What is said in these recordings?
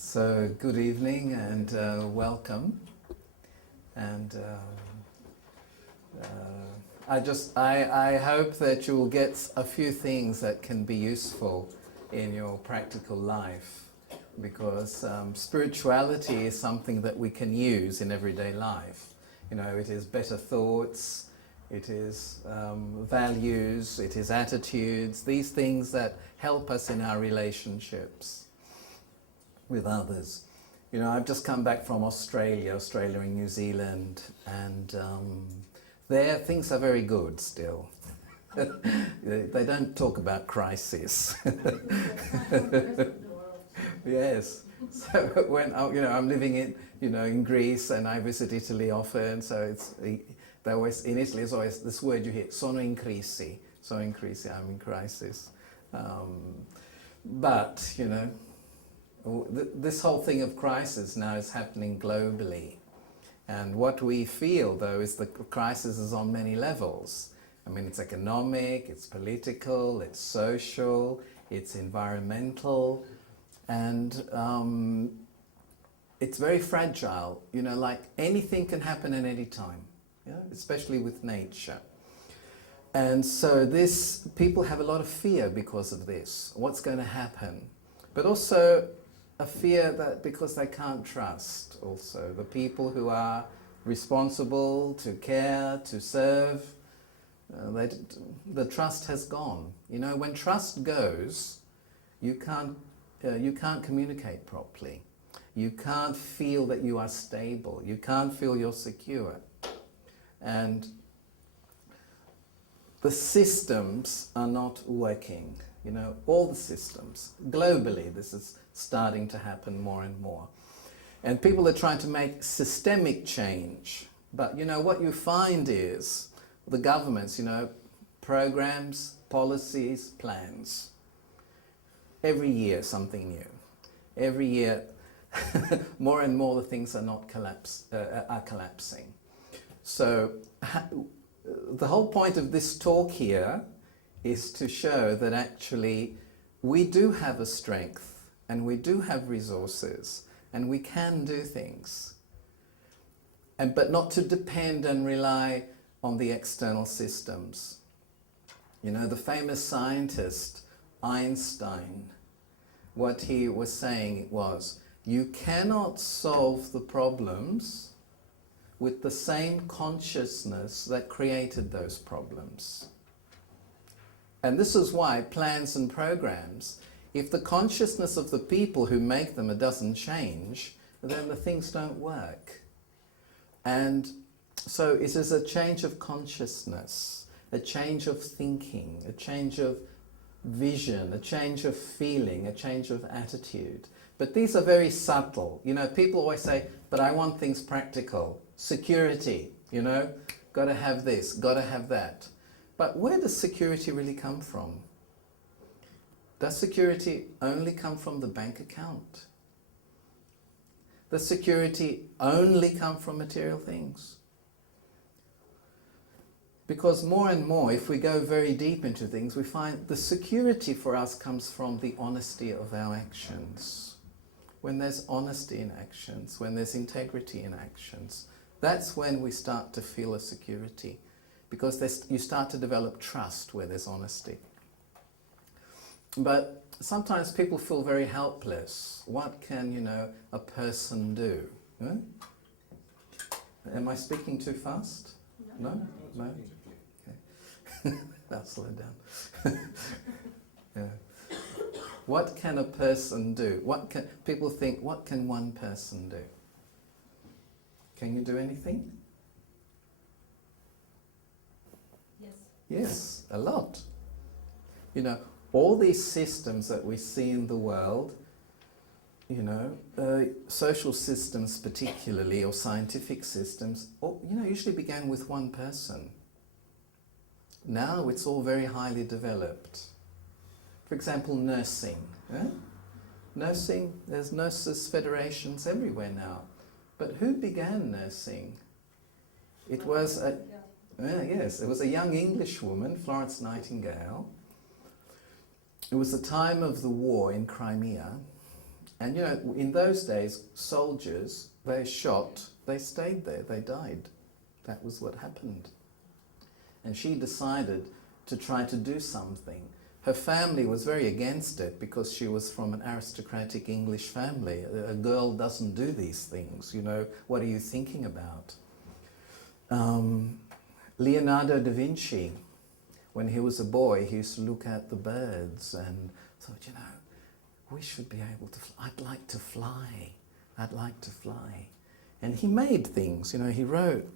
So good evening and welcome. And I hope that you will get a few things that can be useful in your practical life, because spirituality is something that we can use in everyday life. You know, it is better thoughts, it is values, it is attitudes, these things that help us in our relationships with others. You know, I've just come back from Australia and New Zealand, and there things are very good still. They don't talk about crisis. Yes. So when I'm living in Greece, and I visit Italy often, so they always, in Italy it's always this word you hear, sono in crisi, I'm in crisis. But you know, this whole thing of crisis now is happening globally, and what we feel though is the crisis is on many levels. I mean, it's economic, it's political, it's social, it's environmental, and it's very fragile. You know, like anything can happen at any time, yeah? Especially with nature. And so people have a lot of fear because of this, what's going to happen. But also a fear that because they can't trust also the people who are responsible to care, to serve, the trust has gone. You know, when trust goes, you can't communicate properly. You can't feel that you are stable. You can't feel you're secure. And the systems are not working. You know, all the systems. Globally, this is starting to happen more and more. And people are trying to make systemic change. But, you know, what you find is the governments, you know, programs, policies, plans. Every year something new. Every year more and more the things are not collapsing. So the whole point of this talk here is to show that actually we do have a strength and we do have resources and we can do things, but not to depend and rely on the external systems. You know, the famous scientist Einstein, what he was saying was, you cannot solve the problems with the same consciousness that created those problems. And this is why plans and programs, if the consciousness of the people who make them doesn't change, then the things don't work. And so it is a change of consciousness, a change of thinking, a change of vision, a change of feeling, a change of attitude. But these are very subtle. You know, people always say, but I want things practical. Security, you know, got to have this, got to have that. But where does security really come from? Does security only come from the bank account? Does security only come from material things? Because more and more, if we go very deep into things, we find the security for us comes from the honesty of our actions. When there's honesty in actions, when there's integrity in actions, that's when we start to feel a security. Because you start to develop trust where there's honesty. But sometimes people feel very helpless. What can, you know, a person do? Huh? Am I speaking too fast? No? No? Okay. I'll slow down. Yeah. What can a person do? People think, what can one person do? Can you do anything? Yes, a lot. You know, all these systems that we see in the world, you know, social systems particularly, or scientific systems, usually began with one person. Now it's all very highly developed. For example, nursing. Nursing, there's nurses' federations everywhere now. But who began nursing? It was it was a young English woman, Florence Nightingale. It was the time of the war in Crimea, And you know, in those days, soldiers, they shot, they stayed there, they died. That was what happened. And she decided to try to do something. Her family was very against it because she was from an aristocratic English family. A girl doesn't do these things, you know, what are you thinking about? Leonardo da Vinci, when he was a boy, he used to look at the birds and thought, you know, we should be able to fly. I'd like to fly. I'd like to fly. And he made things, you know, he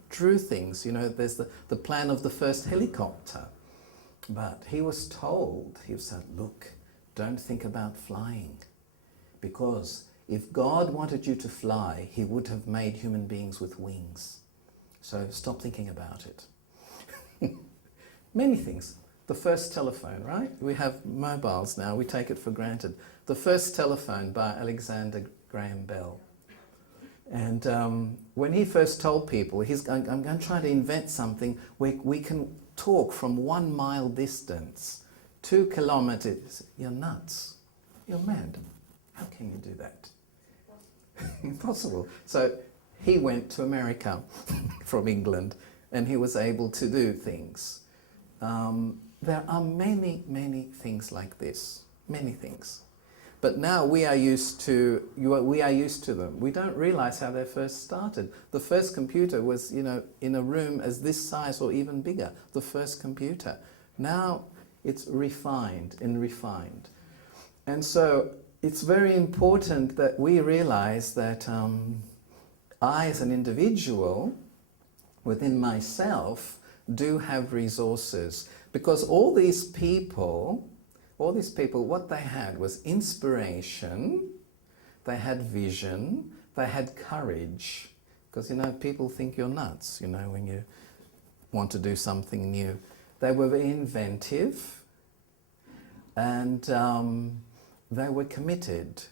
drew things. You know, there's the plan of the first helicopter. But he was told, he said, look, don't think about flying. Because if God wanted you to fly, he would have made human beings with wings. So stop thinking about it. Many things. The first telephone, right? We have mobiles now, we take it for granted. The first telephone by Alexander Graham Bell. And when he first told people, I'm going to try to invent something where we can talk from 1 mile distance, 2 kilometers. You're nuts. You're mad. How can you do that? Impossible. So he went to America from England and he was able to do things. There are many, many things like this. Many things. But now we are used to them. We don't realize how they first started. The first computer was, you know, in a room as this size or even bigger. The first computer. Now it's refined and refined. And so it's very important that we realize that I, as an individual, within myself, do have resources. Because all these people, what they had was inspiration, they had vision, they had courage. Because, you know, people think you're nuts, you know, when you want to do something new. They were very inventive and they were committed.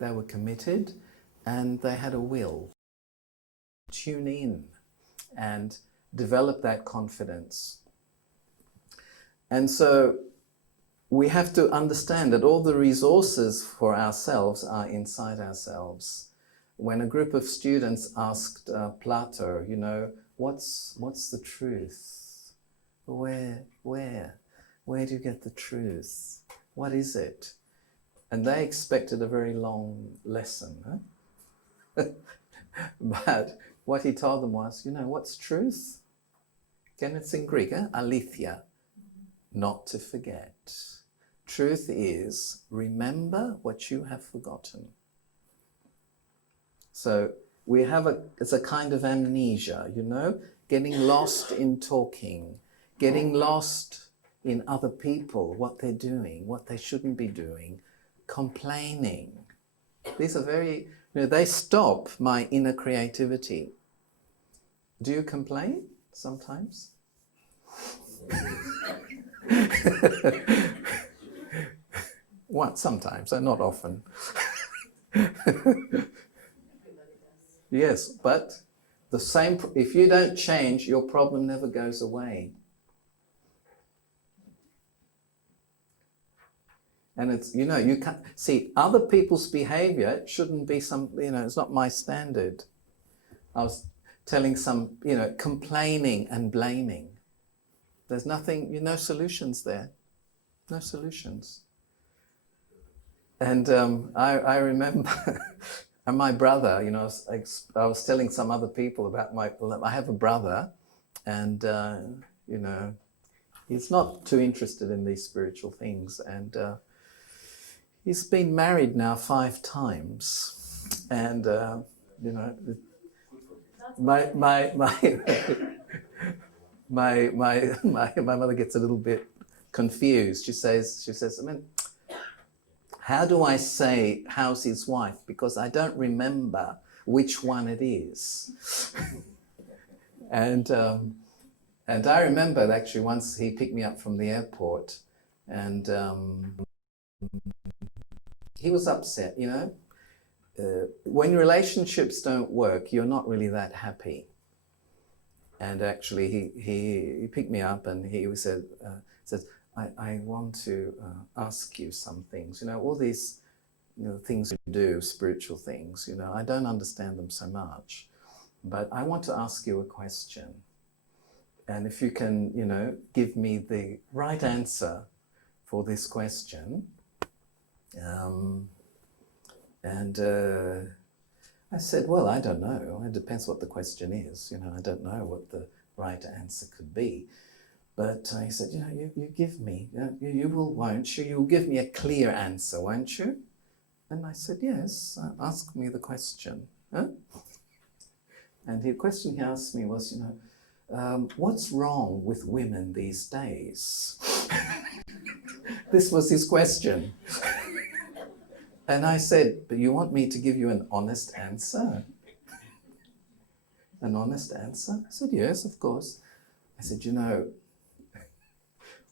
They were committed and they had a will. Tune in and develop that confidence. And so we have to understand that all the resources for ourselves are inside ourselves. When a group of students asked Plato, you know, what's the truth? Where do you get the truth? What is it? And they expected a very long lesson. Huh? But what he told them was, you know, what's truth? Again, it's in Greek, aletheia, not to forget. Truth is, remember what you have forgotten. So we have it's a kind of amnesia, you know, getting lost in talking, getting lost in other people, what they're doing, what they shouldn't be doing, complaining. These are very, you know, they stop my inner creativity. Do you complain sometimes? Sometimes, not often. Yes, but the same. If you don't change, your problem never goes away. And it's, you know, you can't see other people's behavior. It shouldn't be it's not my standard. I was telling some, you know, complaining and blaming. There's nothing, no solutions there. No solutions. And I remember my brother, you know, I was telling some other people about I have a brother and, you know, he's not too interested in these spiritual things. And he's been married now 5 times. And, you know, my mother gets a little bit confused. She says, I mean, how do I say how's his wife? Because I don't remember which one it is. And I remember actually once he picked me up from the airport and he was upset, you know. When relationships don't work, you're not really that happy. And actually he picked me up and he said, I want to ask you some things. You know, all these the things you do, spiritual things, I don't understand them so much. But I want to ask you a question. And if you can, give me the right answer for this question. I said, well, I don't know. It depends what the question is. I don't know what the right answer could be. But he said, you give me, you will, won't you? You'll give me a clear answer, won't you? And I said, yes, ask me the question. Huh? And the question he asked me was, what's wrong with women these days? This was his question. And I said, but you want me to give you an honest answer? An honest answer? I said, yes, of course. I said,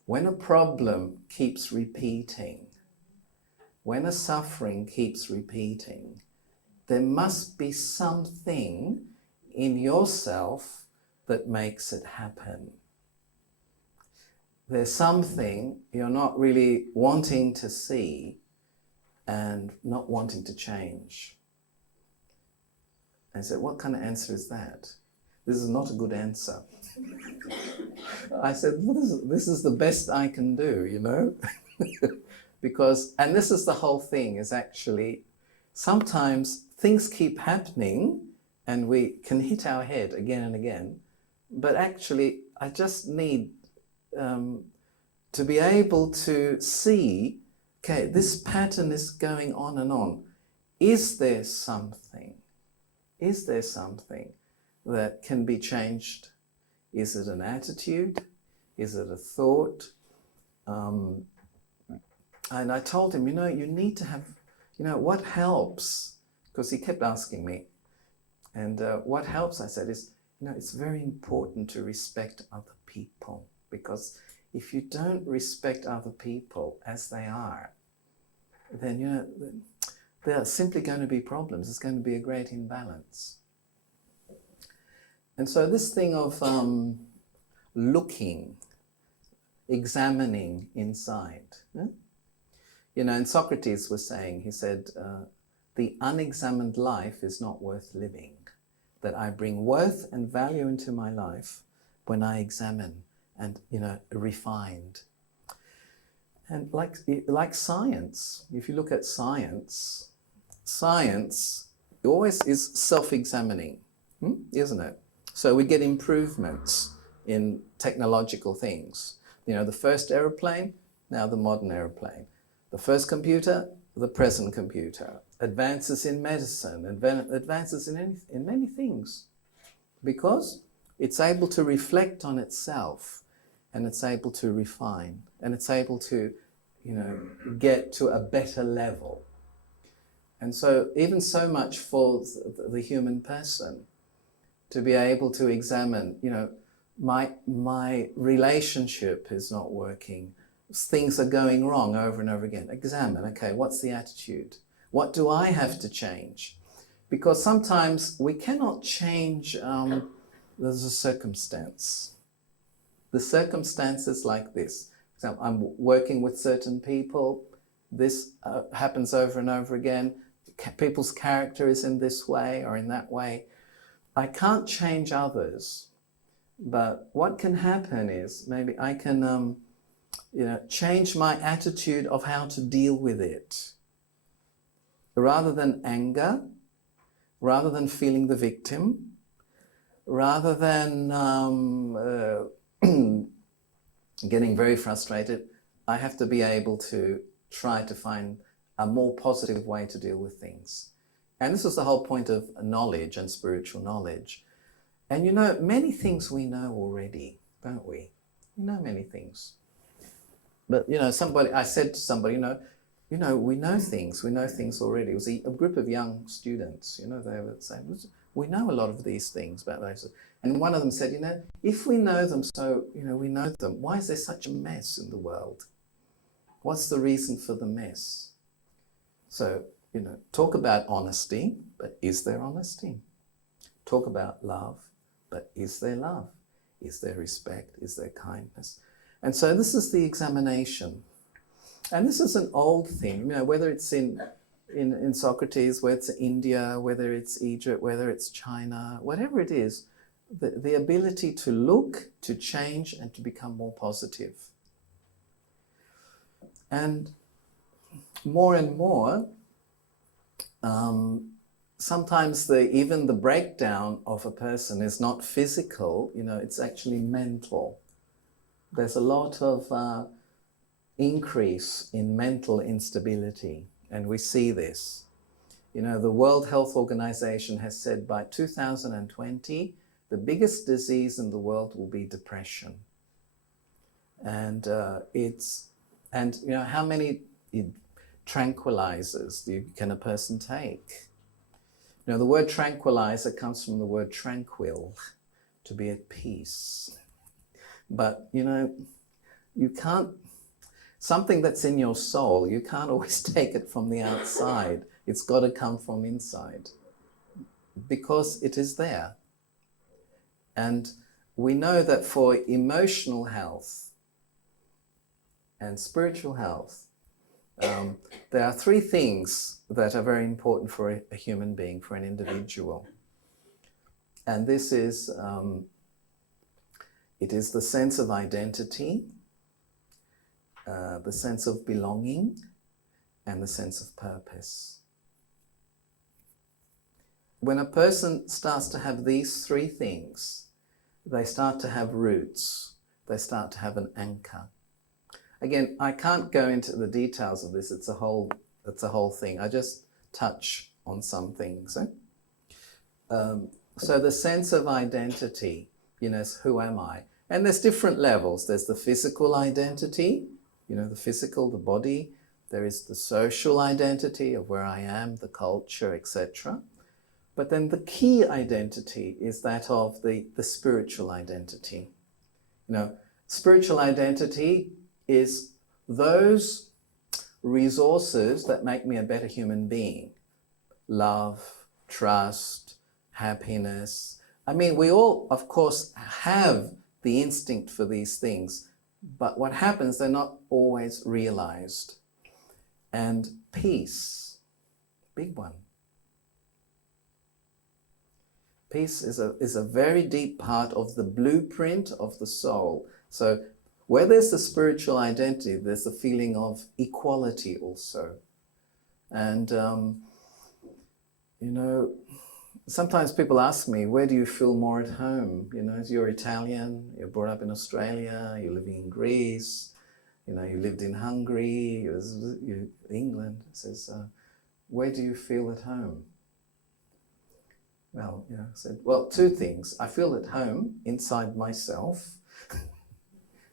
when a problem keeps repeating, when a suffering keeps repeating, there must be something in yourself that makes it happen. There's something you're not really wanting to see and not wanting to change. I said, what kind of answer is that? This is not a good answer. I said, well, this is the best I can do, Because, and this is the whole thing, is actually, sometimes things keep happening and we can hit our head again and again, but actually I just need to be able to see, okay, this pattern is going on and on. Is there something? Is there something that can be changed? Is it an attitude? Is it a thought? And I told him, you need to have, what helps? Because he kept asking me. And what helps, I said, is, it's very important to respect other people. Because if you don't respect other people as they are, then, there are simply going to be problems. There's going to be a great imbalance. And so this thing of looking, examining inside. And Socrates was saying, he said, the unexamined life is not worth living. That I bring worth and value into my life when I examine and, refined. And like science, if you look at science always is self-examining, isn't it? So we get improvements in technological things. The first aeroplane, now the modern aeroplane. The first computer, the present computer. Advances in medicine, advances in many things. Because it's able to reflect on itself, and it's able to refine, and it's able to, get to a better level. And so even so much for the human person, to be able to examine, my relationship is not working. Things are going wrong over and over again. Examine, okay, what's the attitude? What do I have to change? Because sometimes we cannot change there's a circumstance. The circumstance is like this. For example, I'm working with certain people. This happens over and over again. People's character is in this way or in that way. I can't change others. But what can happen is maybe I can change my attitude of how to deal with it. Rather than anger, rather than feeling the victim, rather than getting very frustrated, I have to be able to try to find a more positive way to deal with things. And this is the whole point of knowledge and spiritual knowledge. And many things we know already, don't we? We know many things. But, I said to somebody, we know things already. It was a group of young students, they were saying, we know a lot of these things about those. And one of them said, if we know them, so, we know them, why is there such a mess in the world? What's the reason for the mess? So, talk about honesty, but is there honesty? Talk about love, but is there love? Is there respect? Is there kindness? And so this is the examination. And this is an old thing, whether it's in in Socrates, whether it's India, whether it's Egypt, whether it's China, whatever it is, the ability to look, to change, and to become more positive. And more, sometimes even the breakdown of a person is not physical, it's actually mental. There's a lot of increase in mental instability, and we see this. The World Health Organization has said by 2020, the biggest disease in the world will be depression. And how many tranquilizers can a person take? The word tranquilizer comes from the word tranquil, to be at peace. But, you can't, something that's in your soul, you can't always take it from the outside. It's got to come from inside, because it is there. And we know that for emotional health and spiritual health, there are three things that are very important for a human being, for an individual. And this is, it is the sense of identity, the sense of belonging, and the sense of purpose. When a person starts to have these three things, they start to have roots, they start to have an anchor. Again, I can't go into the details of this, it's a whole thing. I just touch on some things. So the sense of identity, who am I? And there's different levels. There's the physical identity, the physical, the body. There is the social identity of where I am, the culture, etc. But then the key identity is that of the spiritual identity. Spiritual identity is those resources that make me a better human being. Love, trust, happiness. I mean, we all, of course, have the instinct for these things, but what happens, they're not always realized. And peace, big one. Peace is a very deep part of the blueprint of the soul. So where there's the spiritual identity, there's the feeling of equality also. And, sometimes people ask me, where do you feel more at home? You're Italian, you're brought up in Australia, you're living in Greece, you lived in Hungary, you England. It says, where do you feel at home? Well, I said, well, two things. I feel at home inside myself,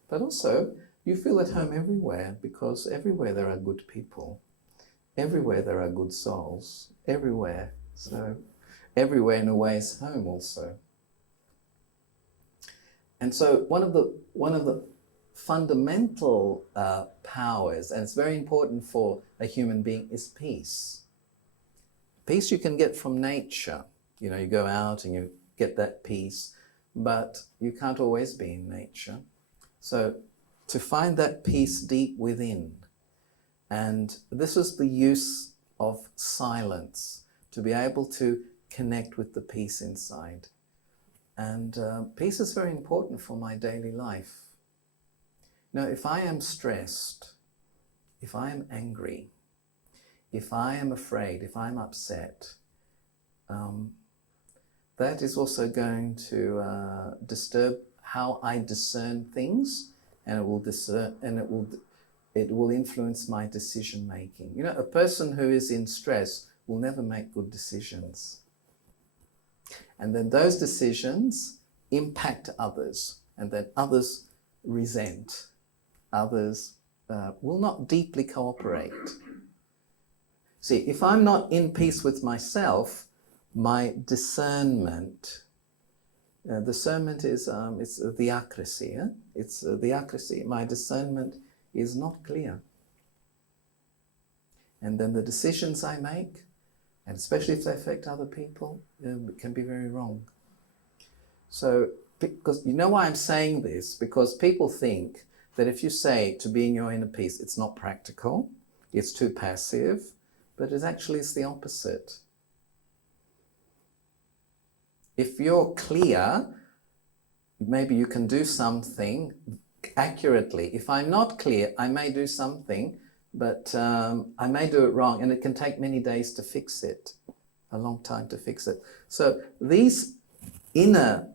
but also you feel at home everywhere, because everywhere there are good people. Everywhere there are good souls. Everywhere. So everywhere in a way is home also. And so one of the fundamental powers, and it's very important for a human being, is peace. Peace you can get from nature. You go out and you get that peace, but you can't always be in nature. So to find that peace deep within, and this was the use of silence, to be able to connect with the peace inside. And peace is very important for my daily life. If I am stressed, if I am angry, if I am afraid, if I'm upset, that is also going to disturb how I discern things, and it will influence my decision making. A person who is in stress will never make good decisions. And then those decisions impact others, and then others resent. Others will not deeply cooperate. See, if I'm not in peace with myself, my discernment is it's the accuracy. It's the accuracy. My discernment is not clear. And then the decisions I make, and especially if they affect other people, can be very wrong. So, because why I'm saying this? Because people think that if you say to be in your inner peace, it's not practical, it's too passive, but it actually is the opposite. If you're clear, maybe you can do something accurately. If I'm not clear, I may do something, but I may do it wrong, and it can take many days to fix it, a long time to fix it. So these inner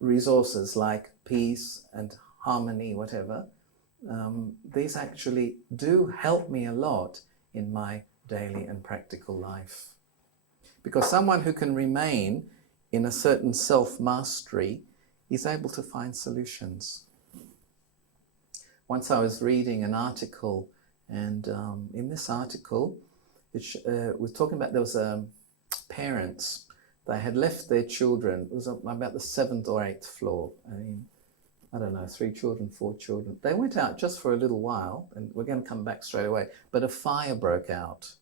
resources like peace and harmony, whatever, these actually do help me a lot in my daily and practical life. Because someone who can remain in a certain self-mastery is able to find solutions. Once I was reading an article, and in this article, it was talking about, there was parents, they had left their children, it was about the 7th or 8th floor, I don't know, 3 children, 4 children. They went out just for a little while, and we're going to come back straight away, but a fire broke out.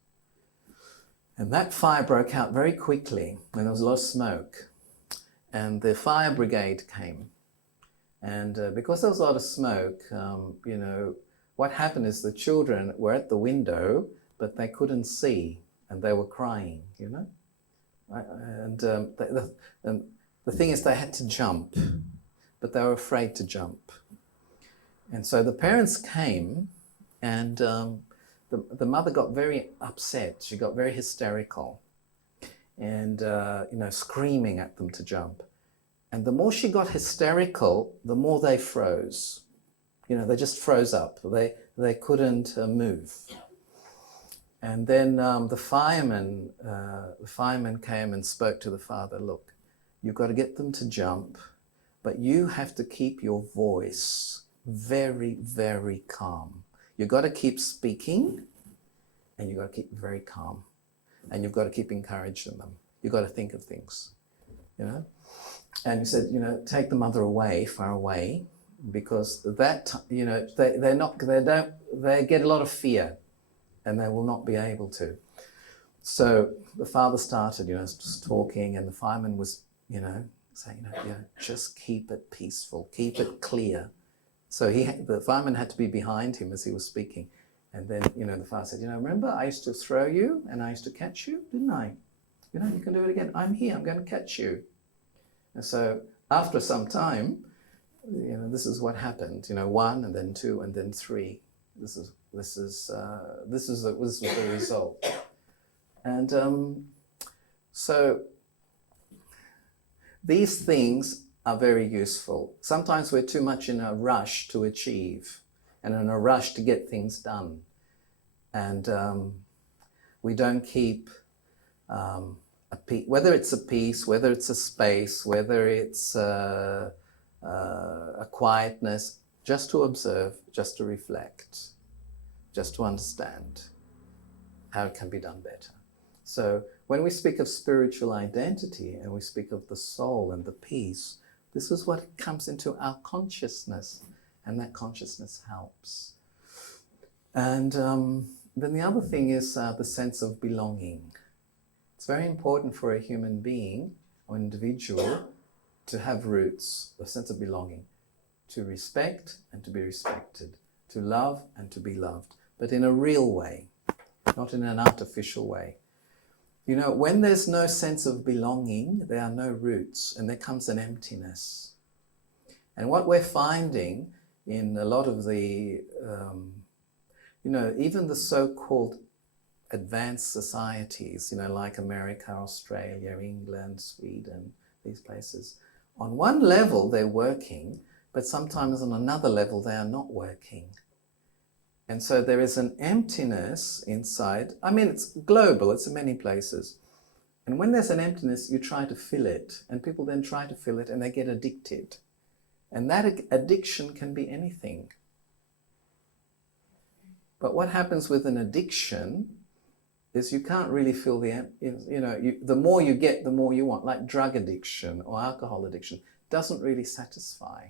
And that fire broke out very quickly, and there was a lot of smoke. And the fire brigade came. And because there was a lot of smoke, you know, what happened is the children were at the window, but they couldn't see, and they were crying, you know. And the thing is, they had to jump, but they were afraid to jump. And so the parents came, and the mother got very upset. She got very hysterical, and you know, screaming at them to jump. And the more she got hysterical, the more they froze. You know, they just froze up. They couldn't move. And then the fireman came and spoke to the father. Look, you've got to get them to jump, but you have to keep your voice very, very calm. You've got to keep speaking, and you've got to keep very calm. And you've got to keep encouraging them. You've got to think of things, you know. And he said, you know, take the mother away, far away, because that, you know, they get a lot of fear, and they will not be able to. So the father started, you know, just talking, and the fireman was, you know, saying, you know, just keep it peaceful, keep it clear. So the fireman had to be behind him as he was speaking. And then, you know, the father said, you know, remember I used to throw you and I used to catch you, didn't I? You know, you can do it again. I'm here, I'm going to catch you. And so after some time, you know, this is what happened. You know, 1 and then 2 and then 3. This was the result. And so these things are very useful. Sometimes we're too much in a rush to achieve and in a rush to get things done. And we don't keep whether it's a peace, whether it's a space, whether it's a quietness, just to observe, just to reflect, just to understand how it can be done better. So when we speak of spiritual identity and we speak of the soul and the peace, this is what comes into our consciousness, and that consciousness helps. And then the other thing is the sense of belonging. It's very important for a human being or individual to have roots, a sense of belonging, to respect and to be respected, to love and to be loved, but in a real way, not in an artificial way. You know, when there's no sense of belonging, there are no roots, and there comes an emptiness. And what we're finding in a lot of the, you know, even the so-called advanced societies, you know, like America, Australia, England, Sweden, these places, on one level they're working, but sometimes on another level they are not working. And so there is an emptiness inside. I mean, it's global, it's in many places. And when there's an emptiness, you try to fill it, and people then try to fill it, and they get addicted. And that addiction can be anything. But what happens with an addiction is you can't really fill the, you know, the more you get, the more you want. Like drug addiction or alcohol addiction doesn't really satisfy.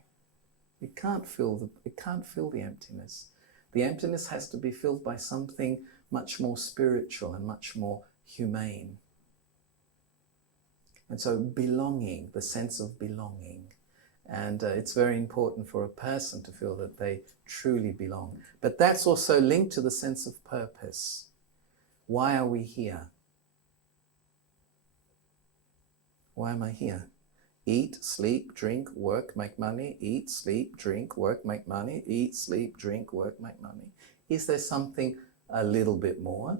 It can't fill the emptiness. The emptiness has to be filled by something much more spiritual and much more humane. And so belonging, the sense of belonging. And it's very important for a person to feel that they truly belong. But that's also linked to the sense of purpose. Why are we here? Why am I here? Eat, sleep, drink, work, make money. Eat, sleep, drink, work, make money. Eat, sleep, drink, work, make money. Is there something a little bit more?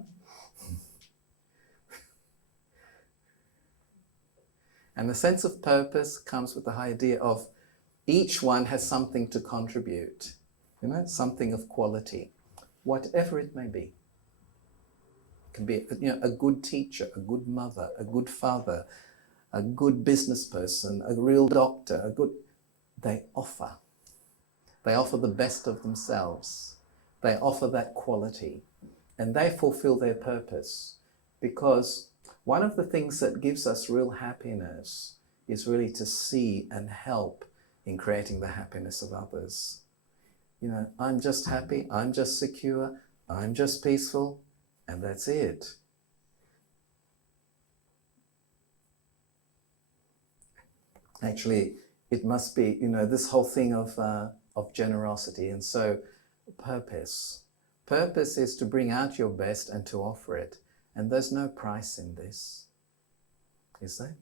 And the sense of purpose comes with the idea of each one has something to contribute, you know, something of quality, whatever it may be. It can be, you know, a good teacher, a good mother, a good father, a good business person, a real doctor, they offer. They offer the best of themselves. They offer that quality, and they fulfill their purpose, because one of the things that gives us real happiness is really to see and help in creating the happiness of others. You know, I'm just happy, I'm just secure, I'm just peaceful, and that's it. Actually, it must be, you know, this whole thing of generosity. And so purpose. Purpose is to bring out your best and to offer it. And there's no price in this, is there?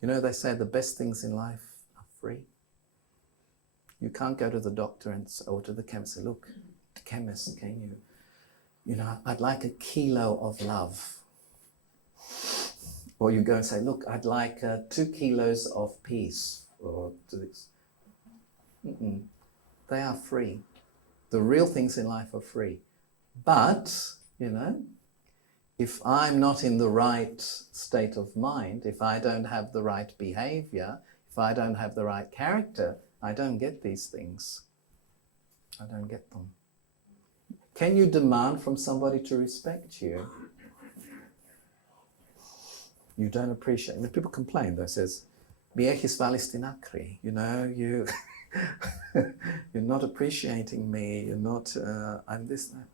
You know, they say the best things in life are free. You can't go to the doctor or to the chemist and say, look, chemist, can you know, I'd like a kilo of love. Or you go and say, look, I'd like 2 kilos of peace. Or this. They are free. The real things in life are free. But, you know, if I'm not in the right state of mind, if I don't have the right behavior, if I don't have the right character, I don't get these things. I don't get them. Can you demand from somebody to respect you? You don't appreciate. When people complain, they says, you know, you're not appreciating me, you're not, I'm this, that.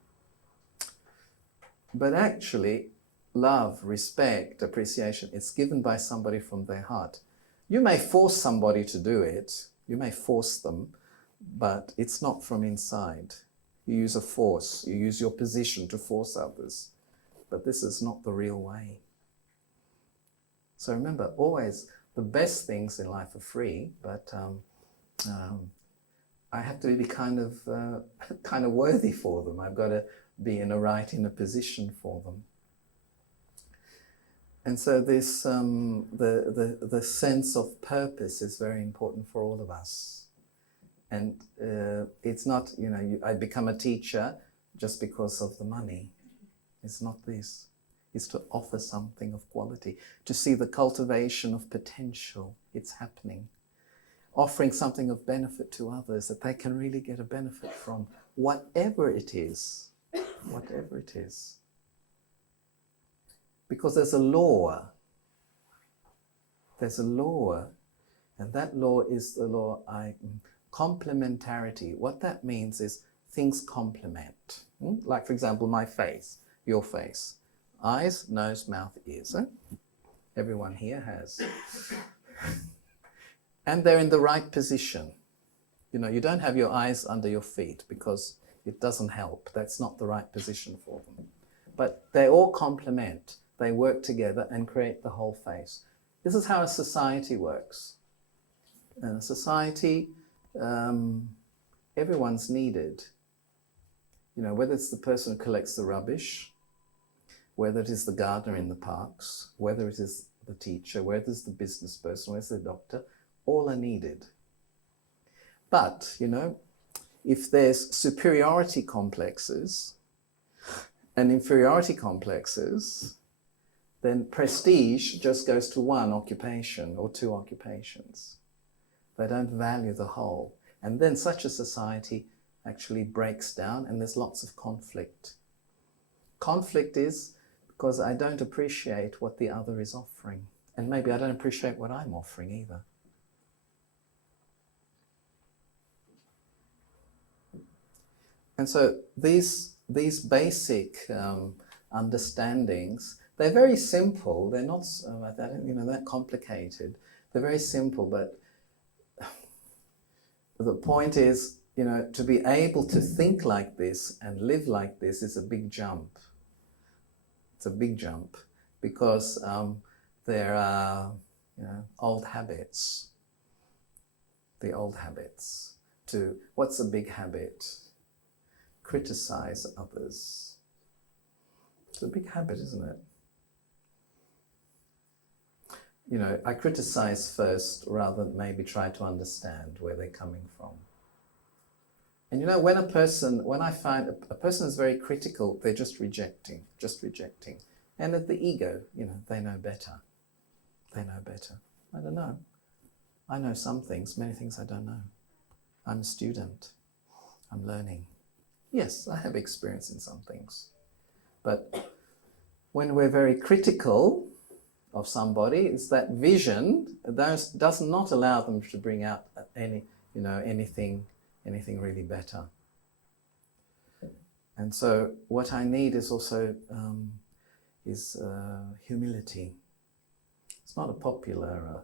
But actually, love, respect, appreciation, it's given by somebody from their heart. You may force somebody to do it, you may force them, but it's not from inside. You use a force, you use your position to force others. But this is not the real way. So remember, always, the best things in life are free, but I have to be kind of worthy for them. I've got to be in a position for them. And so this, the sense of purpose is very important for all of us. And it's not, you know, I become a teacher just because of the money. It's not this. It's to offer something of quality, to see the cultivation of potential. It's happening. Offering something of benefit to others that they can really get a benefit from, whatever it is. Whatever it is. Because there's a law. There's a law. And that law is the law complementarity. What that means is things complement. Like, for example, my face, your face. Eyes, nose, mouth, ears. Everyone here has. And they're in the right position. You know, you don't have your eyes under your feet because it doesn't help. That's not the right position for them. But they all complement. They work together and create the whole face. This is how a society works. In a society, everyone's needed. You know, whether it's the person who collects the rubbish, whether it is the gardener in the parks, whether it is the teacher, whether it's the business person, whether it's the doctor, all are needed. But, you know, if there's superiority complexes and inferiority complexes, then prestige just goes to one occupation or two occupations. They don't value the whole. And then such a society actually breaks down and there's lots of conflict. Conflict is because I don't appreciate what the other is offering. And maybe I don't appreciate what I'm offering either. And so these basic understandings, they're very simple. They're not that complicated. They're very simple, but the point is, you know, to be able to think like this and live like this is a big jump. It's a big jump because there are, old habits. The old habits. What's a big habit? Criticize others. It's a big habit, isn't it? I criticize first rather than maybe try to understand where they're coming from. And when I find a person is very critical, they're just rejecting. And at the ego, they know better. They know better. I don't know. I know some things, many things I don't know. I'm a student. I'm learning. Yes, I have experience in some things. But when we're very critical of somebody, it's that vision does not allow them to bring out anything really better. And so what I need is also humility. It's not a popular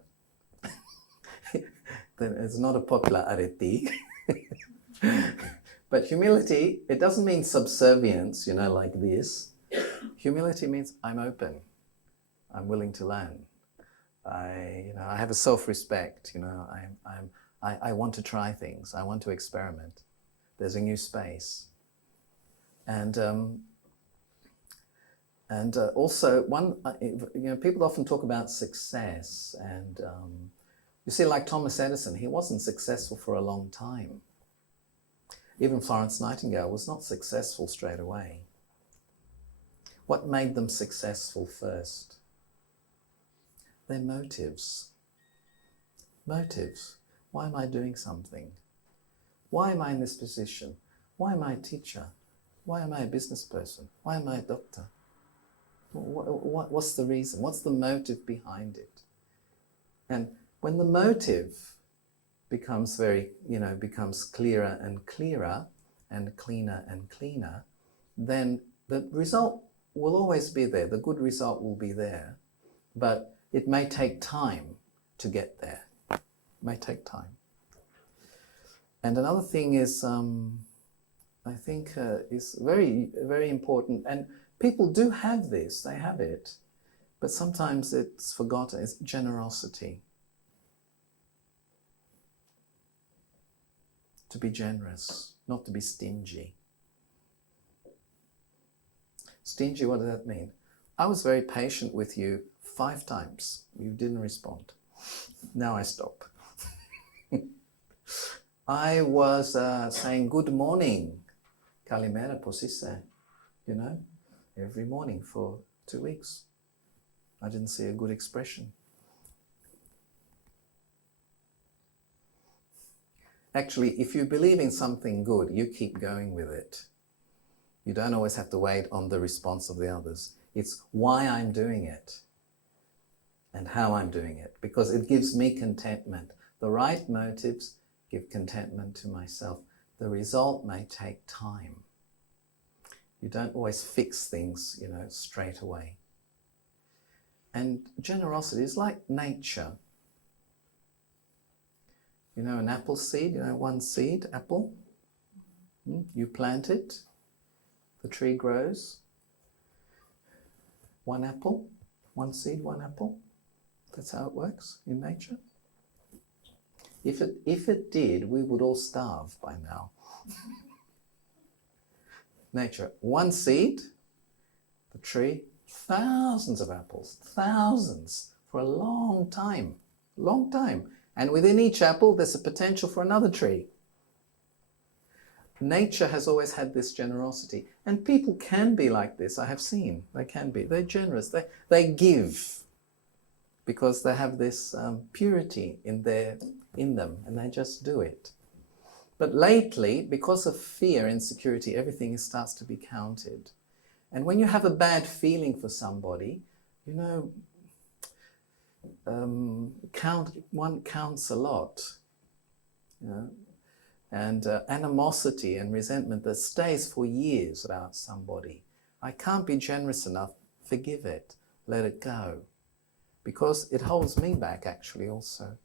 it's not a popularity. But humility, it doesn't mean subservience, like this. Humility means I'm open. I'm willing to learn. I have a self-respect. I want to try things. I want to experiment. There's a new space, and also people often talk about success, and you see, like Thomas Edison, he wasn't successful for a long time. Even Florence Nightingale was not successful straight away. What made them successful first? Their motives. Motives. Why am I doing something? Why am I in this position? Why am I a teacher? Why am I a business person? Why am I a doctor? What's the reason? What's the motive behind it? And when the motive becomes becomes clearer and clearer and cleaner and cleaner, then the result will always be there. The good result will be there, but it may take time to get there. It may take time. And another thing is, I think, is very, very important. And people do have this, they have it, but sometimes it's forgotten. It's generosity. To be generous, not to be stingy. Stingy, what does that mean? I was very patient with you 5 times. You didn't respond. Now I stop. I was saying good morning, kalimera posise, every morning for 2 weeks. I didn't see a good expression. Actually, if you believe in something good, you keep going with it. You don't always have to wait on the response of the others. It's why I'm doing it and how I'm doing it, because it gives me contentment. The right motives give contentment to myself. The result may take time. You don't always fix things, straight away. And generosity is like nature. An apple seed, one seed, apple. You plant it, the tree grows. One apple, one seed, one apple. That's how it works in nature. If it did, we would all starve by now. Nature, one seed, the tree, thousands of apples, thousands, for a long time. And within each apple, there's a potential for another tree. Nature has always had this generosity. And people can be like this, I have seen. They can be. They're generous. They give because they have this purity in them, and they just do it. But lately, because of fear, insecurity, everything starts to be counted. And when you have a bad feeling for somebody, one counts a lot, and animosity and resentment that stays for years about somebody. I can't be generous enough. Forgive it, let it go, because it holds me back actually also.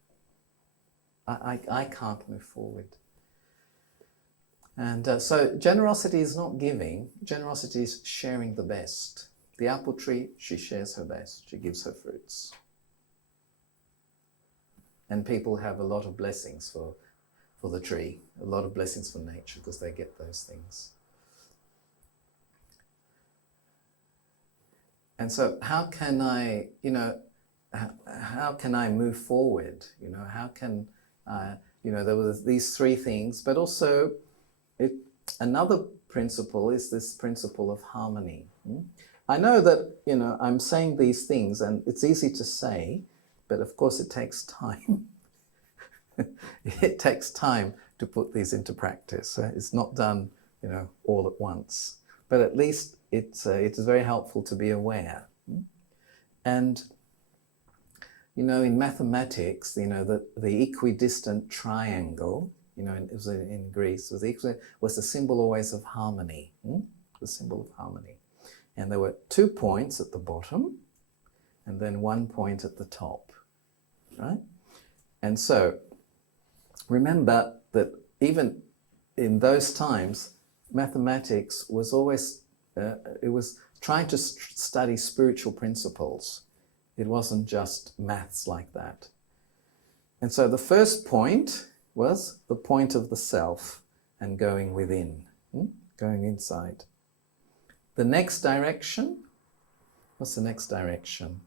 I can't move forward. And so generosity is not giving, generosity is sharing the best, The apple tree, she shares her best. She gives her fruits. And people have a lot of blessings for the tree, a lot of blessings for nature, because they get those things. And so how can I, how can I move forward? How can, there were these three things, but also another principle is this principle of harmony. I know that, I'm saying these things and it's easy to say, but of course it takes time. It takes time to put these into practice. It's not done, all at once. But at least it is very helpful to be aware. And, in mathematics, the equidistant triangle, it was in Greece, was the symbol always of harmony. The symbol of harmony. And there were 2 points at the bottom and then 1 point at the top, right? And so remember that even in those times, mathematics was always, it was trying to study spiritual principles. It wasn't just maths like that. And so the first point was the point of the self and going within, going inside. The next direction, what's the next direction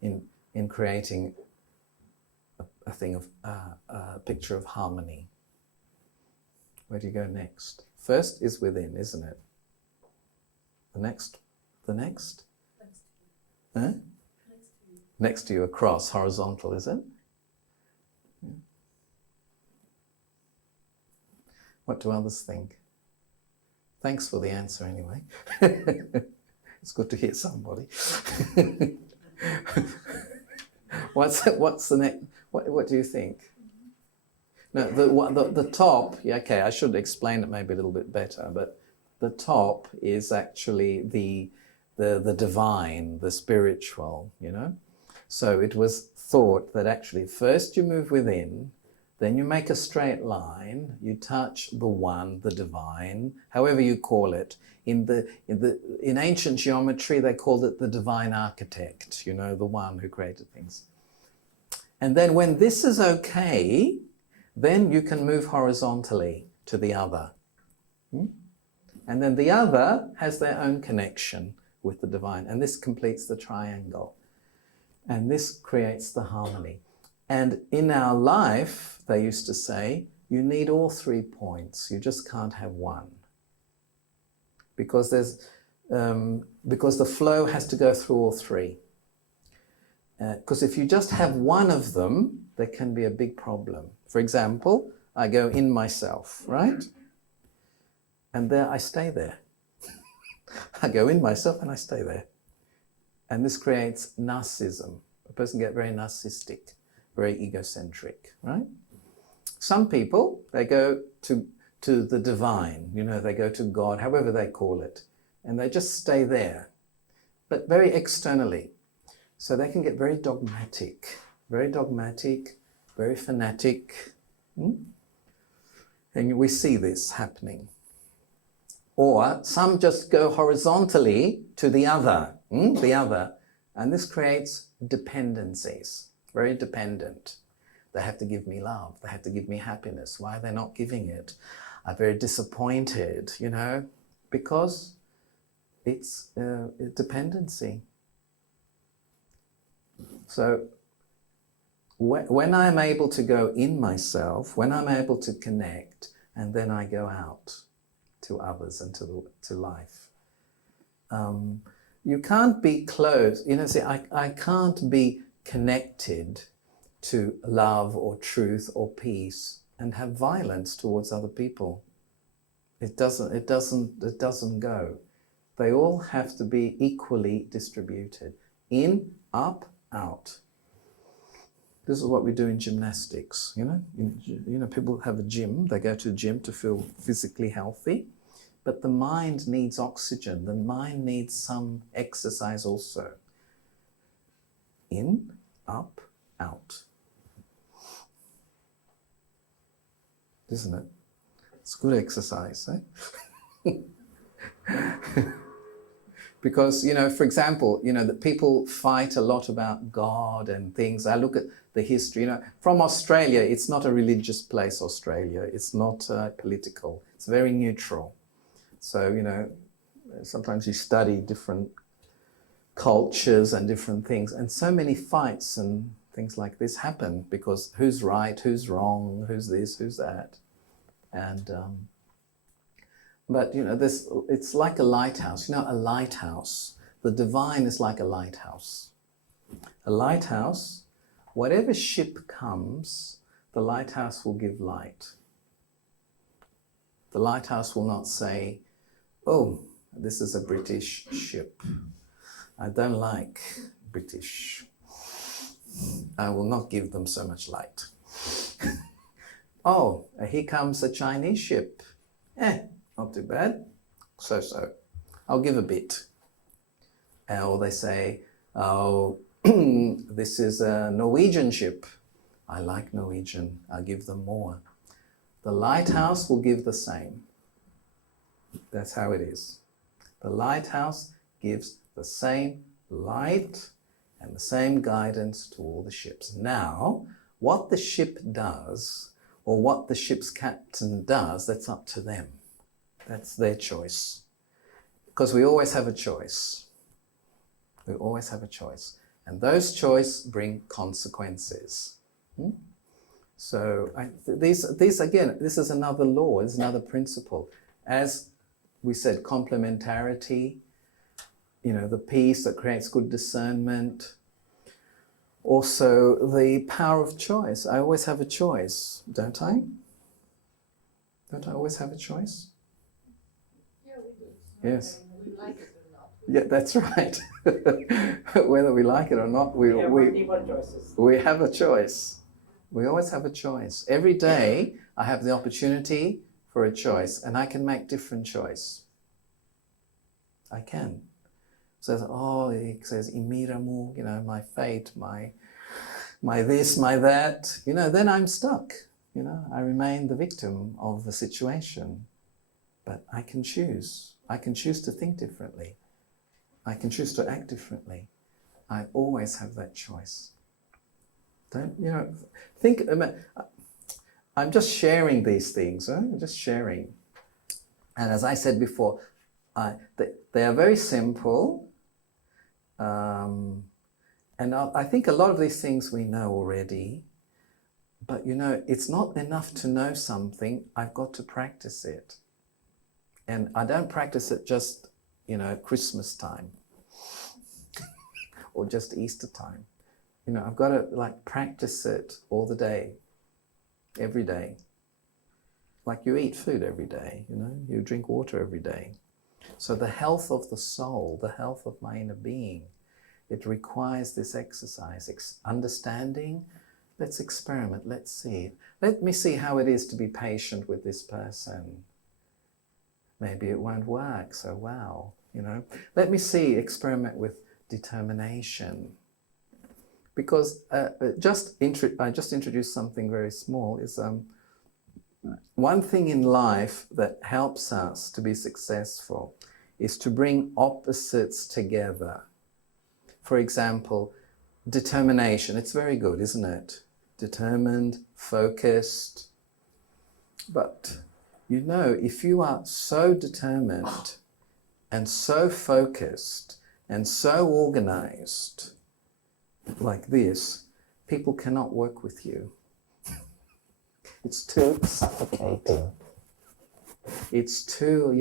in creating a thing of a picture of harmony? Where do you go next? First is within, isn't it? The next? Huh? Next to you, across, horizontal, is it? Yeah. What do others think? Thanks for the answer anyway. It's good to hear somebody. What's the next? What do you think? No, the top. Yeah, okay. I should explain it maybe a little bit better. But the top is actually the divine, the spiritual. So it was thought that actually first you move within, then you make a straight line, you touch the one, the divine, however you call it. In ancient geometry, they called it the divine architect, the one who created things. And then when this is okay, then you can move horizontally to the other. And then the other has their own connection with the divine, and this completes the triangle. And this creates the harmony. And in our life, they used to say, you need all 3 points. You just can't have one. Because because the flow has to go through all 3. Because if you just have one of them, there can be a big problem. For example, I go in myself, right? And there I stay there. I go in myself and I stay there. And this creates narcissism. A person gets very narcissistic, very egocentric, right? Some people, they go to the divine, they go to God, however they call it, and they just stay there, but very externally. So they can get very dogmatic, very fanatic. And we see this happening. Or some just go horizontally to the other, and this creates dependencies, very dependent. They have to give me love, they have to give me happiness. Why are they not giving it? I'm very disappointed, because it's a dependency. So when I'm able to go in myself, when I'm able to connect, and then I go out to others and to life. You can't be close, I can't be connected to love or truth or peace and have violence towards other people. It doesn't go. They all have to be equally distributed. In, up, out. This is what we do in gymnastics, people have a gym, they go to the gym to feel physically healthy, but the mind needs oxygen, the mind needs some exercise also. In, up, out. Isn't it? It's good exercise, eh? Because, for example, that people fight a lot about God and things. I look at the history, from Australia, it's not a religious place, Australia. It's not political. It's very neutral. So, sometimes you study different cultures and different things, and so many fights and things like this happen because who's right, who's wrong, who's this, who's that. And but it's like a lighthouse. A lighthouse, the divine is like a lighthouse. A lighthouse, whatever ship comes, the lighthouse will give light. The lighthouse will not say, oh, this is a British ship. I don't like British. I will not give them so much light. Oh, here comes a Chinese ship. Not too bad. So. I'll give a bit. Or they say, oh, this is a Norwegian ship. I like Norwegian. I'll give them more. The lighthouse will give the same. That's how it is. The lighthouse gives the same light and the same guidance to all the ships. Now, what the ship does, or what the ship's captain does, that's up to them. That's their choice. Because we always have a choice. We always have a choice. And those choices bring consequences. So these again, this is another law, this is another principle. As we said, complementarity, the peace that creates good discernment. Also, the power of choice. I always have a choice, don't I? Don't I always have a choice? Yeah, we do. Yes. We like it or not. Yeah, that's right. Whether we like it or not, we have a choice. We always have a choice. Every day, I have the opportunity for a choice, and I can make different choice. I can. So, it says, imiramu, my fate, my this, my that, then I'm stuck. I remain the victim of the situation. But I can choose. I can choose to think differently. I can choose to act differently. I always have that choice. Don't, think, I'm just sharing these things, I'm just sharing. And as I said before, they are very simple. And I think a lot of these things we know already, but it's not enough to know something, I've got to practice it. And I don't practice it just, Christmas time or just Easter time. I've got to practice it all the day, every day. Like you eat food every day, you drink water every day. So the health of the soul, the health of my inner being, it requires this exercise. Understanding, let's experiment, let's see. Let me see how it is to be patient with this person. Maybe it won't work so well, Let me experiment with determination. Because I just introduced something very small, is one thing in life that helps us to be successful is to bring opposites together. For example, determination. It's very good, isn't it? Determined, focused. But, if you are so determined and so focused and so organized like this, people cannot work with you. It's too suffocating. It's too,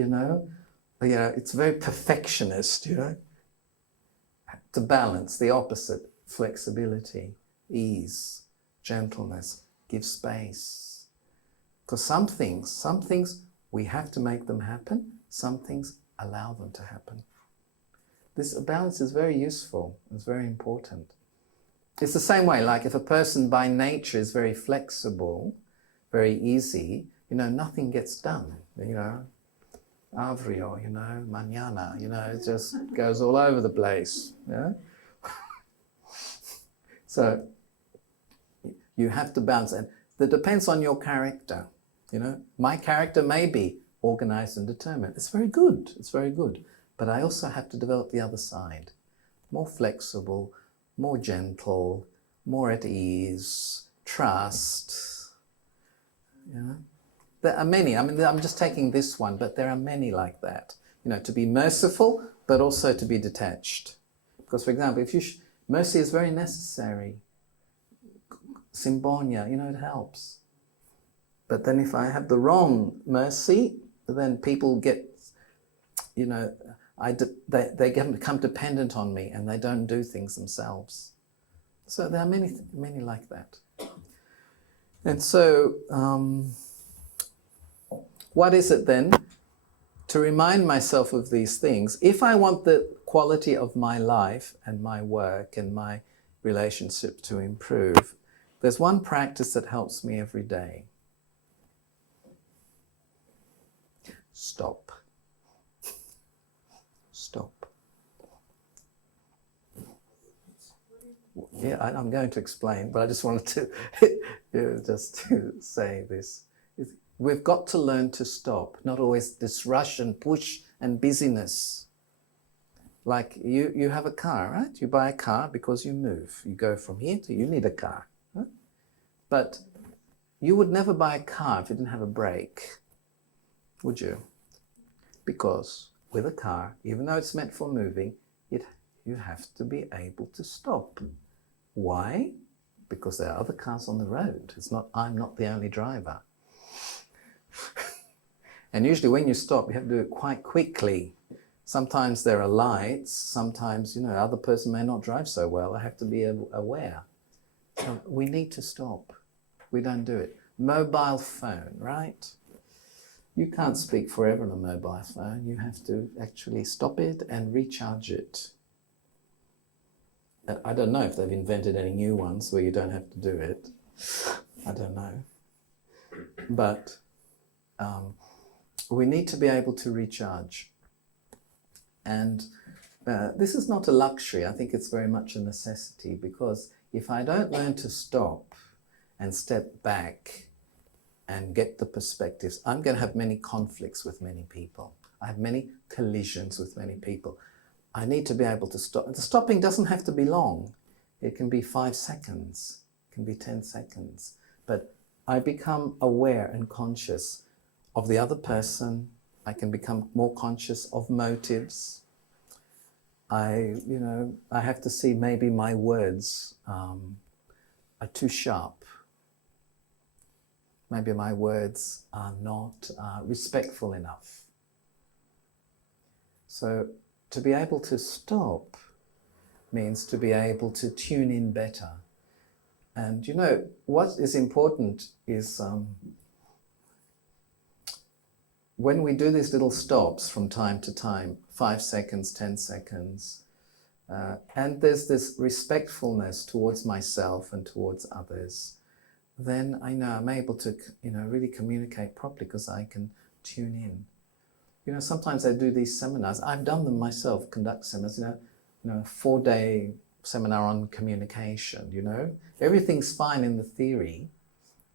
it's very perfectionist, To balance, the opposite, flexibility, ease, gentleness, give space. Because some things we have to make them happen, some things allow them to happen. This balance is very useful, it's very important. It's the same way, like if a person by nature is very flexible, very easy, nothing gets done, Avrio, mañana, it just goes all over the place, So you have to balance, and that depends on your character, My character may be organized and determined. It's very good, But I also have to develop the other side. More flexible, more gentle, more at ease, trust. You know? There are many. I mean, I'm just taking this one, but there are many like that. You know, to be merciful, but also to be detached. Because, for example, if you mercy is very necessary. Symbonia, you know, it helps. But then if I have the wrong mercy, then people get, you know, they become dependent on me and they don't do things themselves. So there are many like that. And so, what is it then? To remind myself of these things, if I want the quality of my life and my work and my relationship to improve, there's one practice that helps me every day. Stop. Stop. Yeah, I'm going to explain, but I just wanted to just to say this. We've got to learn to stop, not always this rush and push and busyness. Like you have a car, right? You buy a car because you move. You go from here to, you need a car. Right? But you would never buy a car if you didn't have a brake, would you? Because with a car, even though it's meant for moving, you have to be able to stop. Why? Because there are other cars on the road. I'm not the only driver. And usually when you stop, you have to do it quite quickly. Sometimes there are lights, sometimes, you know, other person may not drive so well. I have to be aware. So we need to stop. We don't do it. Mobile phone, right? You can't speak forever on a mobile phone. You have to actually stop it and recharge it. I don't know if they've invented any new ones where you don't have to do it. I don't know. But we need to be able to recharge. And this is not a luxury. I think it's very much a necessity, because if I don't learn to stop and step back and get the perspectives, I'm going to have many conflicts with many people. I have many collisions with many people. I need to be able to stop. The stopping doesn't have to be long. It can be 5 seconds. It can be 10 seconds. But I become aware and conscious of the other person. I can become more conscious of motives. I have to see maybe my words are too sharp. Maybe my words are not respectful enough. So to be able to stop means to be able to tune in better. And you know, what is important is when we do these little stops from time to time, 5 seconds, 10 seconds, and there's this respectfulness towards myself and towards others, then I know I'm able to, really communicate properly because I can tune in. You know, sometimes I do these seminars. I've done them myself, conduct seminars, 4-day seminar on communication, Everything's fine in the theory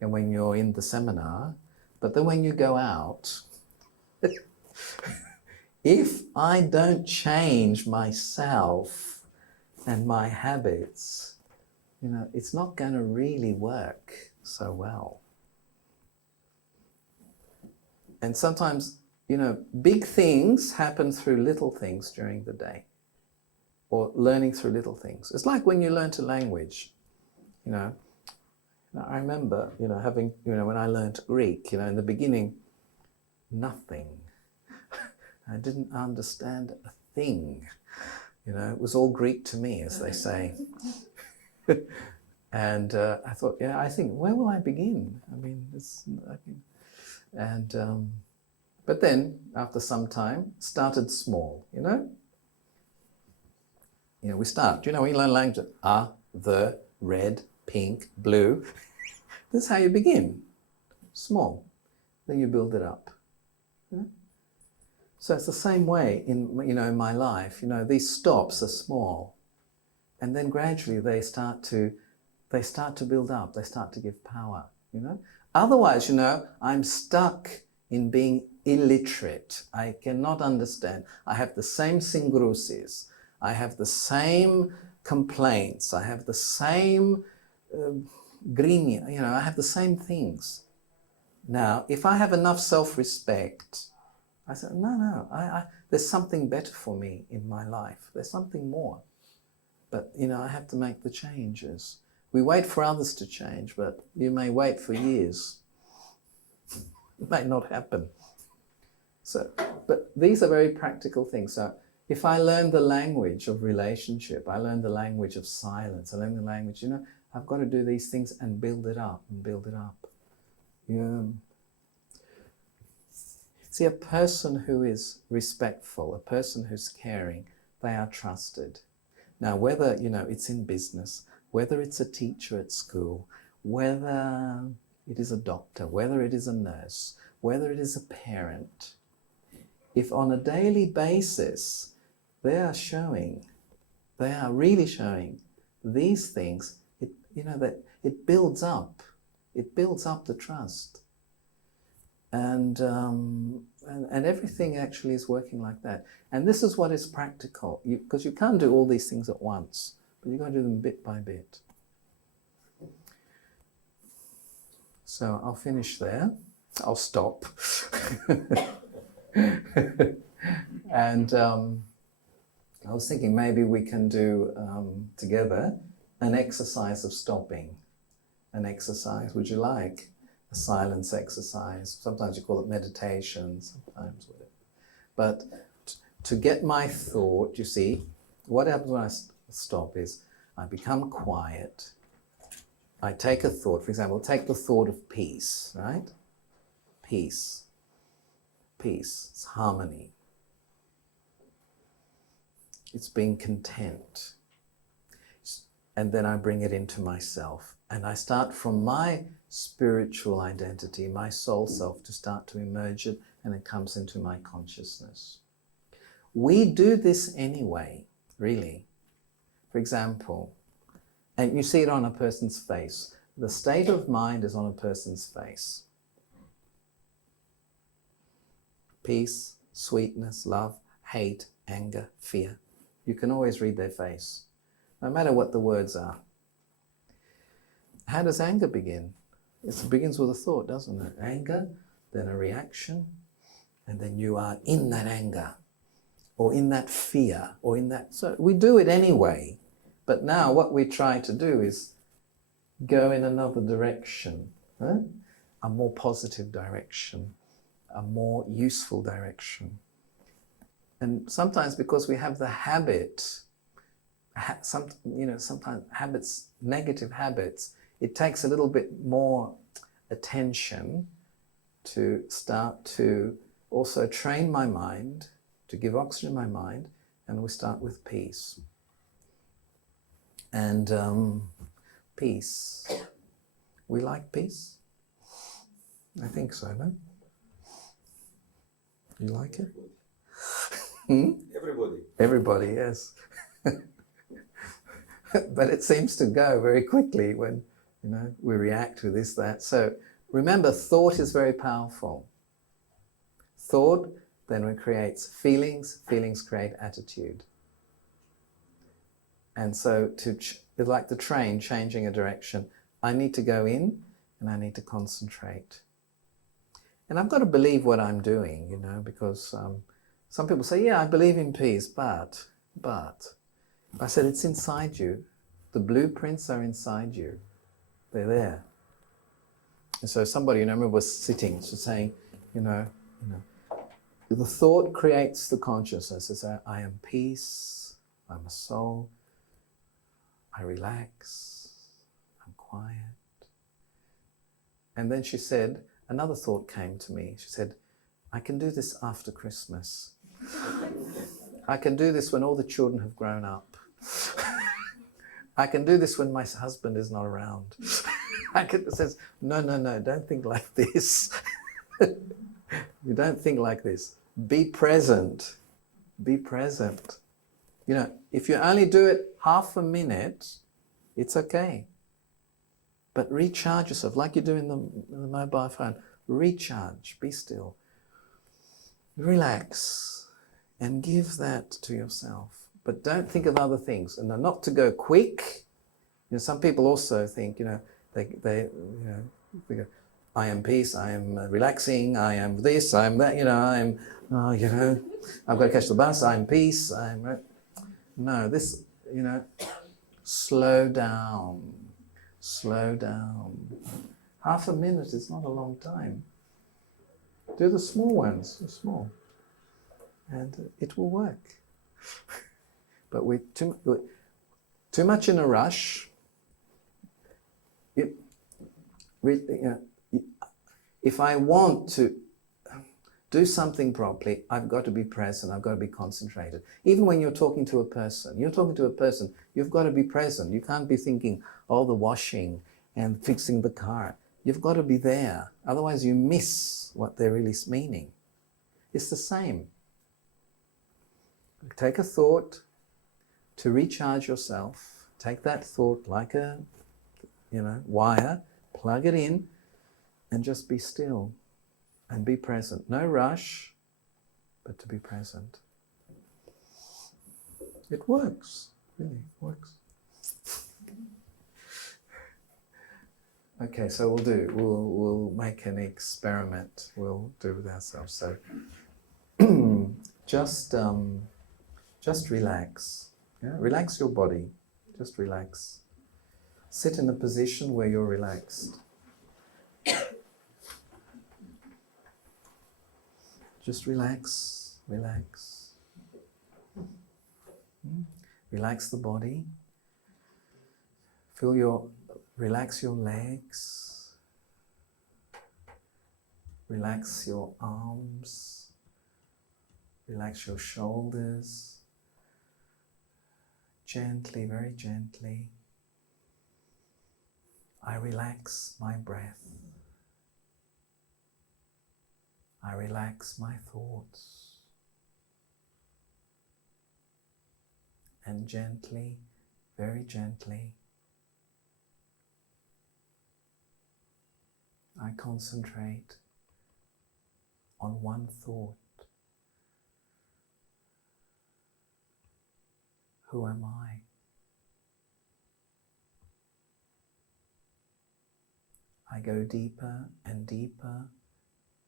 and when you're in the seminar, but then when you go out, if I don't change myself and my habits, it's not going to really work so well. And sometimes, big things happen through little things during the day, or learning through little things. It's like when you learn a language, I remember, having, when I learned Greek, in the beginning, nothing. I didn't understand a thing. It was all Greek to me, as they say. And I thought, I think, where will I begin? But then, after some time, started small, we start. When you learn language, the, red, pink, blue. This is how you begin. Small. Then you build it up. So it's the same way in my life. These stops are small, and then gradually they start to build up. They start to give power. Otherwise, I'm stuck in being illiterate. I cannot understand. I have the same singrusis. I have the same complaints. I have the same grinia. You know, I have the same things. Now, if I have enough self-respect, I said, no, there's something better for me in my life. There's something more. But, you know, I have to make the changes. We wait for others to change, but you may wait for years. It may not happen. So, but these are very practical things. So if I learn the language of relationship, I learn the language of silence, I learn the language, you know, I've got to do these things and build it up and build it up. Yeah. See, a person who is respectful, a person who's caring, they are trusted. Now, whether, you know, it's in business, whether it's a teacher at school, whether it is a doctor, whether it is a nurse, whether it is a parent, if on a daily basis they are really showing these things, that it builds up the trust. And everything actually is working like that. And this is what is practical, because you can't do all these things at once, but you've got to do them bit by bit. So I'll finish there. I'll stop. And I was thinking maybe we can do together an exercise of stopping. An exercise, would you like? A silence exercise. Sometimes you call it meditation, sometimes whatever. But to get my thought, you see, what happens when I stop is I become quiet. I take a thought, for example, take the thought of peace, right? Peace. Peace. It's harmony. It's being content. And then I bring it into myself. And I start from my spiritual identity, my soul self, to start to emerge it, and it comes into my consciousness. We do this anyway, really. For example, and you see it on a person's face. The state of mind is on a person's face. Peace, sweetness, love, hate, anger, fear. You can always read their face, no matter what the words are. How does anger begin? It begins with a thought, doesn't it? Anger, then a reaction, and then you are in that anger, or in that fear, or in that... So we do it anyway. But now what we try to do is go in another direction, huh? A more positive direction, a more useful direction. And sometimes because we have the habit, sometimes habits, negative habits, it takes a little bit more attention to start to also train my mind, to give oxygen to my mind, and we start with peace. And peace. We like peace? I think so, no? You like it? Everybody. Everybody, yes. But it seems to go very quickly when, we react to this, that. So remember, thought is very powerful. Thought then creates feelings, feelings create attitude. And so it's like the train changing a direction. I need to go in and I need to concentrate. And I've got to believe what I'm doing, because some people say, yeah, I believe in peace, but. I said, it's inside you. The blueprints are inside you. They're there. And so somebody, I remember was sitting, just saying, the thought creates the consciousness. It's I am peace, I'm a soul, I relax, I'm quiet. And then she said, another thought came to me. She said, I can do this after Christmas. I can do this when all the children have grown up. I can do this when my husband is not around. It says, no, don't think like this. You don't think like this. Be present. Be present. If you only do it half a minute, it's okay. But recharge yourself, like you do in the mobile phone. Recharge, be still. Relax and give that to yourself. But don't think of other things. And not to go quick. You know, some people also think, you know, they go, I am peace, I am relaxing, I am this, I am that, you know, I am, you know, I've got to catch the bus, I'm peace, I'm... No, this, you know, slow down, slow down. Half a minute is not a long time. Do the small ones, the small, and it will work. But we're too much in a rush. If I want to do something properly, I've got to be present, I've got to be concentrated. Even when you're talking to a person, you've got to be present. You can't be thinking, oh, the washing and fixing the car. You've got to be there. Otherwise you miss what they're really meaning. It's the same. Take a thought to recharge yourself. Take that thought like a, you know, wire, plug it in, and just be still and be present. No rush, but to be present. It works, really, it works. Okay, so we'll make an experiment. We'll do with ourselves. So just relax. Yeah? Relax your body. Just relax. Sit in a position where you're relaxed. Just relax, relax. Relax the body. Relax your legs. Relax your arms. Relax your shoulders. Gently, very gently. I relax my breath. I relax my thoughts. And gently, very gently, I concentrate on one thought. Who am I? I go deeper and deeper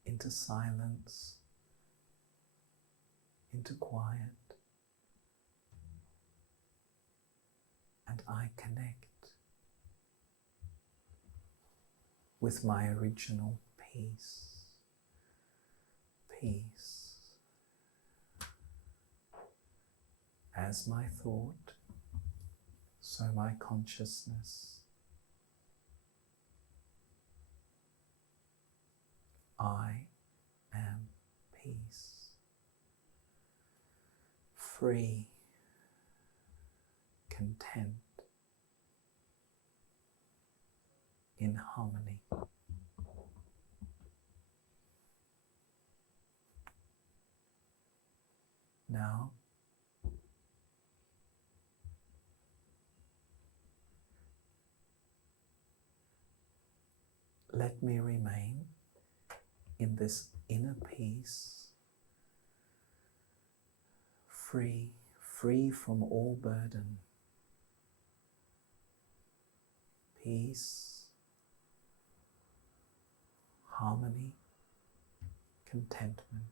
into silence, into quiet, and I connect with my original peace. Peace. As my thought, so my consciousness. I am peace. Free, content, in harmony. Now, let me remain in this inner peace, free from all burden. Peace, harmony, contentment.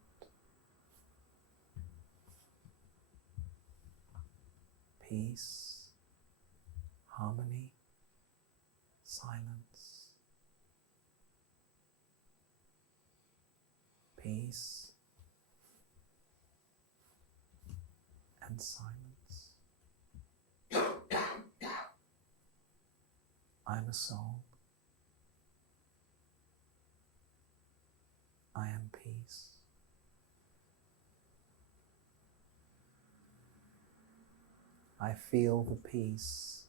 Peace, harmony, silence. Peace and silence. I'm a soul. I am peace. I feel the peace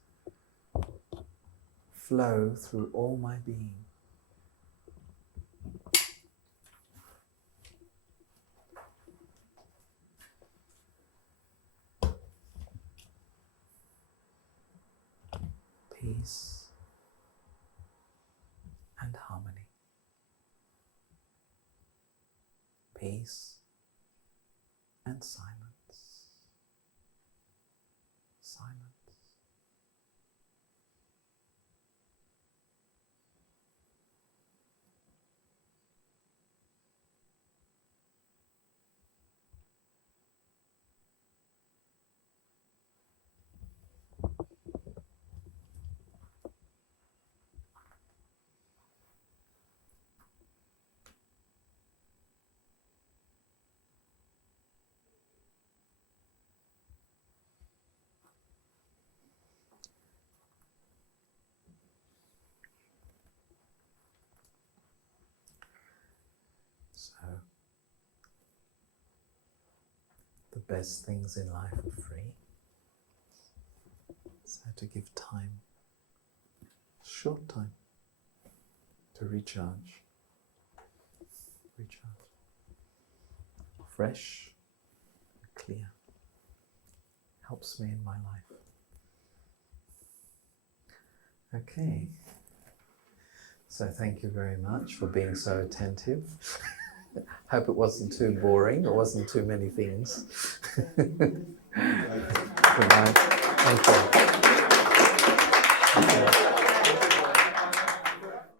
flow through all my being. Peace and harmony. Peace and silence. Silence. So, the best things in life are free. So to give time, short time, to recharge. Fresh, clear. Helps me in my life. Okay. So thank you very much for being so attentive. Hope it wasn't too boring, or wasn't too many things. Good night. Thank you.